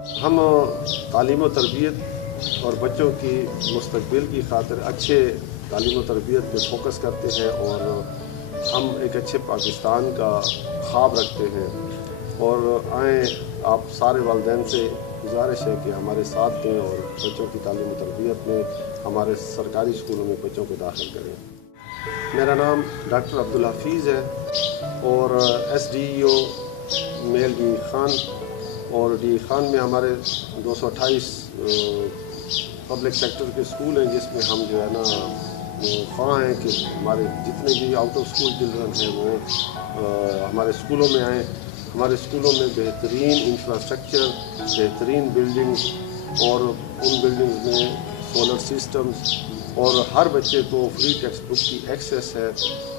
हम तालीम व तरबियत और बच्चों की मुस्तकबिल की खातिर अच्छे तालीम व तरबियत पे फोकस करते हैं और हम एक अच्छे पाकिस्तान का ख्वाब रखते हैं। और आए आप सारे वालिदैन से गुजारिश है कि हमारे साथ दें और बच्चों की तालीम व तरबियत में हमारे सरकारी स्कूलों में बच्चों को दाखिल करें। मेरा नाम डॉक्टर अब्दुल हफीज़ है और SDO मेल डी खान, और डी खान में हमारे 228 पब्लिक सेक्टर के स्कूल हैं, जिसमें हम जो है ना ख्वाह हैं कि हमारे जितने भी आउट ऑफ स्कूल चिल्ड्रन हैं वो हमारे स्कूलों में आएँ। हमारे स्कूलों में बेहतरीन इंफ्रास्ट्रक्चर, बेहतरीन बिल्डिंग्स और उन बिल्डिंग्स में सोलर सिस्टम्स और हर बच्चे को फ्री टेक्स्ट बुक की एक्सेस है।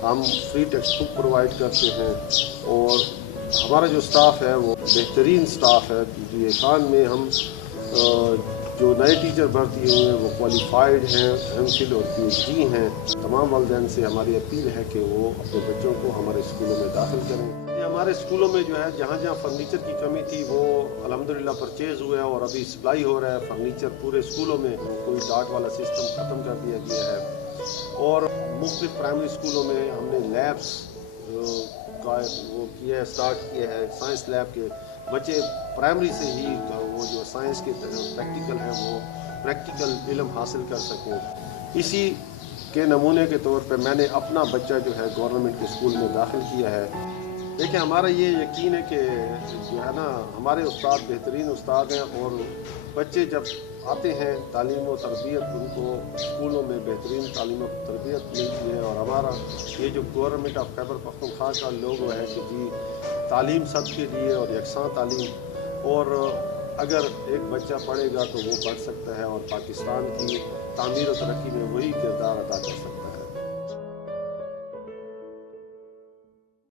हम फ्री टेक्स्ट बुक प्रोवाइड करते हैं और हमारा जो स्टाफ है वो बेहतरीन स्टाफ है। डी खान में हम जो नए टीचर भर्ती हुए हैं वो क्वालिफाइड हैं, MPhil और PhD हैं। तमाम वालिदैन से हमारी अपील है कि वो अपने बच्चों को हमारे स्कूलों में दाखिल करें। हमारे स्कूलों में जो है जहाँ जहाँ फर्नीचर की कमी थी वो अल्हम्दुलिल्लाह परचेज़ हुए हैं और अभी सप्लाई हो रहा है फर्नीचर पूरे स्कूलों में। कोई डार्ट वाला सिस्टम ख़त्म कर दिया गया है और मुख्तलिफ प्राइमरी स्कूलों में हमने लैब्स का वो किया है, स्टार्ट किया है। साइंस लैब के बच्चे प्राइमरी से ही वो जो साइंस के प्रैक्टिकल हैं वो प्रैक्टिकल इल्म हासिल कर सकें। इसी के नमूने के तौर पे मैंने अपना बच्चा जो है गवर्नमेंट के स्कूल में दाखिल किया है। देखिए, हमारा ये यकीन है कि जो है ना हमारे उस्ताद बेहतरीन उस्ताद हैं और बच्चे जब आते हैं तालीम व तरबियत उनको स्कूलों में बेहतरीन तालीम व तरबियत मिलती है। और हमारा ये जो गवर्नमेंट ऑफ खैबर पख्तूनख्वा का लोगो है कि जी तालीम सब के लिए और यकसां तालीम, और अगर एक बच्चा पढ़ेगा तो वो पढ़ सकता है और पाकिस्तान की तामीर और तरक्की में वही किरदार अदा कर सकता है।